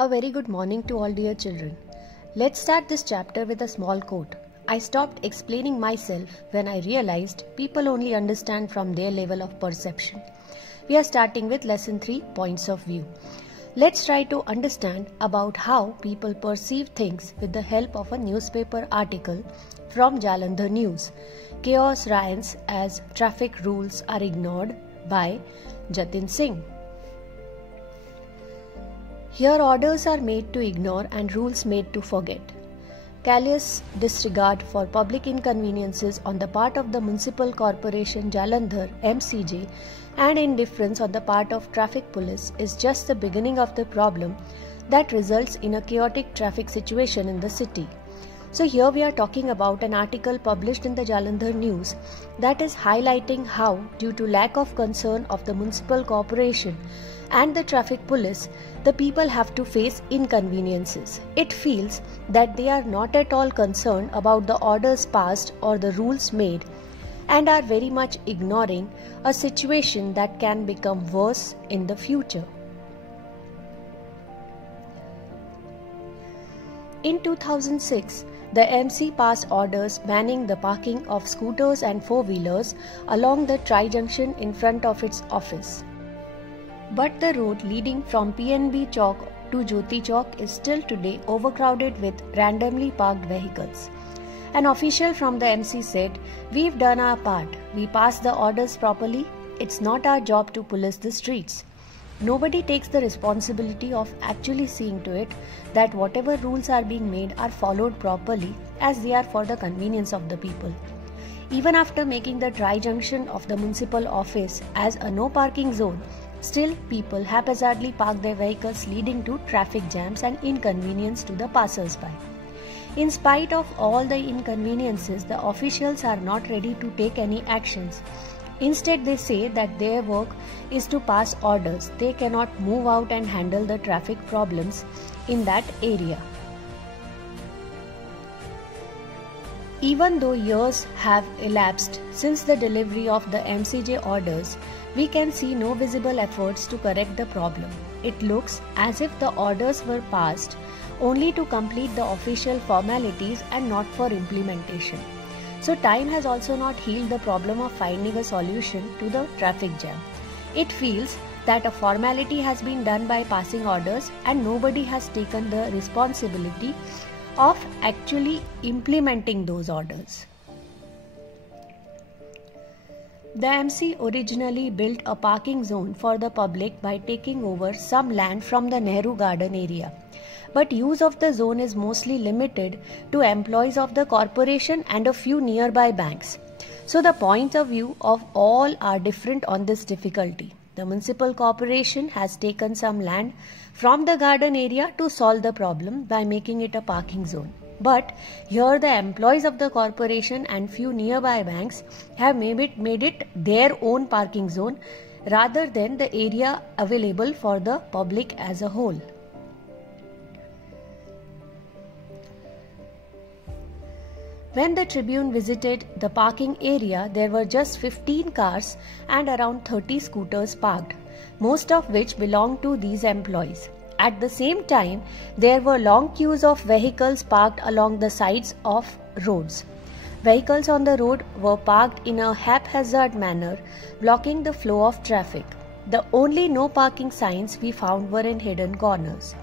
A very good morning to all dear children. Let's start this chapter with a small quote. I stopped explaining myself when I realized people only understand from their level of perception. We are starting with lesson 3, points of view. Let's try to understand about how people perceive things with the help of a newspaper article from Jalandhar News. Chaos reigns as traffic rules are ignored by Jatin Singh. Here orders are made to ignore and rules made to forget. Callous disregard for public inconveniences on the part of the Municipal Corporation Jalandhar MCJ and indifference on the part of traffic police is just the beginning of the problem that results in a chaotic traffic situation in the city. So here we are talking about an article published in the Jalandhar News that is highlighting how, due to lack of concern of the municipal corporation and the traffic police, the people have to face inconveniences. It feels that they are not at all concerned about the orders passed or the rules made and are very much ignoring a situation that can become worse in the future. In 2006, the MC passed orders banning the parking of scooters and four-wheelers along the Tri-Junction in front of its office. But the road leading from PNB Chowk to Jyoti Chowk is still today overcrowded with randomly parked vehicles. An official from the MC said, "We've done our part. We passed the orders properly. It's not our job to police the streets." Nobody takes the responsibility of actually seeing to it that whatever rules are being made are followed properly, as they are for the convenience of the people. Even after making the Tri-Junction of the municipal office as a no parking zone, still people haphazardly park their vehicles, leading to traffic jams and inconvenience to the passers-by. In spite of all the inconveniences, the officials are not ready to take any actions. Instead, they say that their work is to pass orders. They cannot move out and handle the traffic problems in that area. Even though years have elapsed since the delivery of the MCJ orders, we can see no visible efforts to correct the problem. It looks as if the orders were passed only to complete the official formalities and not for implementation. So time has also not healed the problem of finding a solution to the traffic jam. It feels that a formality has been done by passing orders and nobody has taken the responsibility of actually implementing those orders. The MC originally built a parking zone for the public by taking over some land from the Nehru Garden area. But use of the zone is mostly limited to employees of the corporation and a few nearby banks. So the points of view of all are different on this difficulty. The municipal corporation has taken some land from the garden area to solve the problem by making it a parking zone. But here the employees of the corporation and few nearby banks have made it their own parking zone rather than the area available for the public as a whole. When the Tribune visited the parking area, there were just 15 cars and around 30 scooters parked, most of which belonged to these employees. At the same time, there were long queues of vehicles parked along the sides of roads. Vehicles on the road were parked in a haphazard manner, blocking the flow of traffic. The only no parking signs we found were in hidden corners.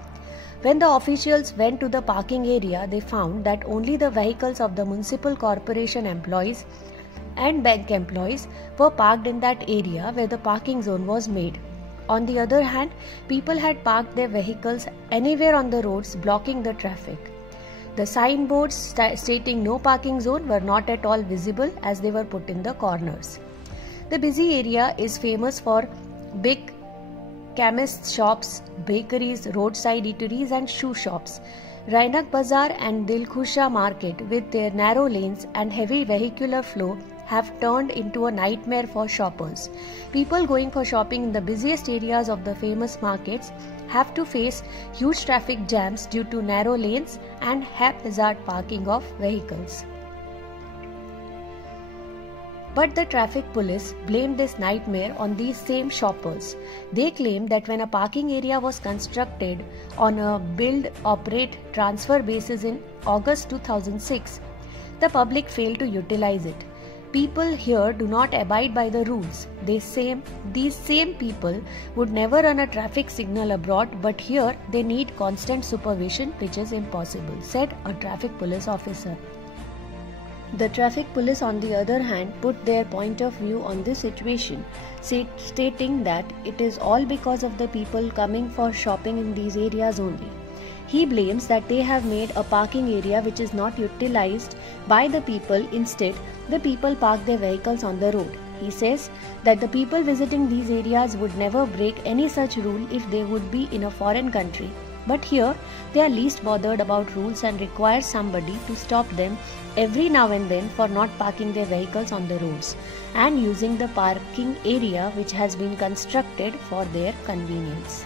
When the officials went to the parking area, they found that only the vehicles of the municipal corporation employees and bank employees were parked in that area where the parking zone was made. On the other hand, people had parked their vehicles anywhere on the roads, blocking the traffic. The signboards stating no parking zone were not at all visible as they were put in the corners. The busy area is famous for big chemist shops, bakeries, roadside eateries and shoe shops. Rainak Bazaar and Dilkhusha Market, with their narrow lanes and heavy vehicular flow, have turned into a nightmare for shoppers. People going for shopping in the busiest areas of the famous markets have to face huge traffic jams due to narrow lanes and haphazard parking of vehicles. But the traffic police blamed this nightmare on these same shoppers. They claimed that when a parking area was constructed on a build, operate, transfer basis in August 2006, the public failed to utilize it. People here do not abide by the rules. These same people would never run a traffic signal abroad, but here they need constant supervision, which is impossible, said a traffic police officer. The traffic police, on the other hand, put their point of view on this situation, stating that it is all because of the people coming for shopping in these areas only. He blames that they have made a parking area which is not utilized by the people. Instead, the people park their vehicles on the road. He says that the people visiting these areas would never break any such rule if they would be in a foreign country. But here, they are least bothered about rules and require somebody to stop them every now and then for not parking their vehicles on the roads and using the parking area which has been constructed for their convenience.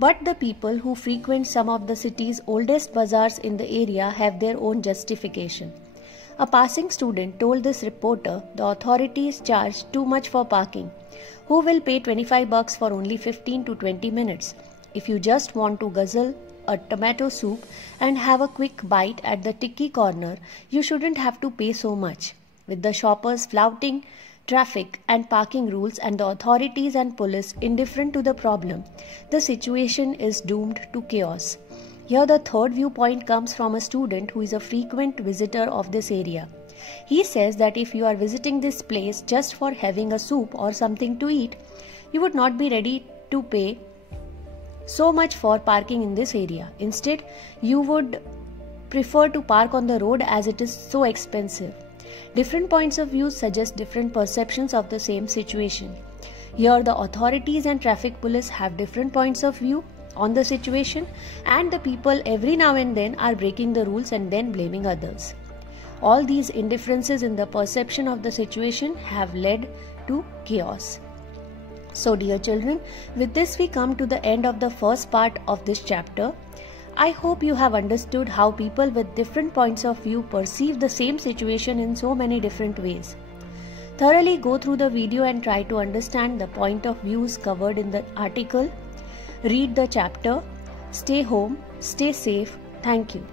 But the people who frequent some of the city's oldest bazaars in the area have their own justification. A passing student told this reporter the authorities charge too much for parking. Who will pay $25 for only 15 to 20 minutes? If you just want to guzzle a tomato soup and have a quick bite at the tikki corner, you shouldn't have to pay so much. With the shoppers flouting traffic and parking rules and the authorities and police indifferent to the problem, the situation is doomed to chaos. Here the third viewpoint comes from a student who is a frequent visitor of this area. He says that if you are visiting this place just for having a soup or something to eat, you would not be ready to pay so much for parking in this area. Instead, you would prefer to park on the road as it is so expensive. Different points of view suggest different perceptions of the same situation. Here the authorities and traffic police have different points of view on the situation, and the people every now and then are breaking the rules and then blaming others. All these indifferences in the perception of the situation have led to chaos. So dear children, with this we come to the end of the first part of this chapter. I hope you have understood how people with different points of view perceive the same situation in so many different ways. Thoroughly go through the video and try to understand the point of views covered in the article. Read the chapter. Stay home, stay safe. Thank you.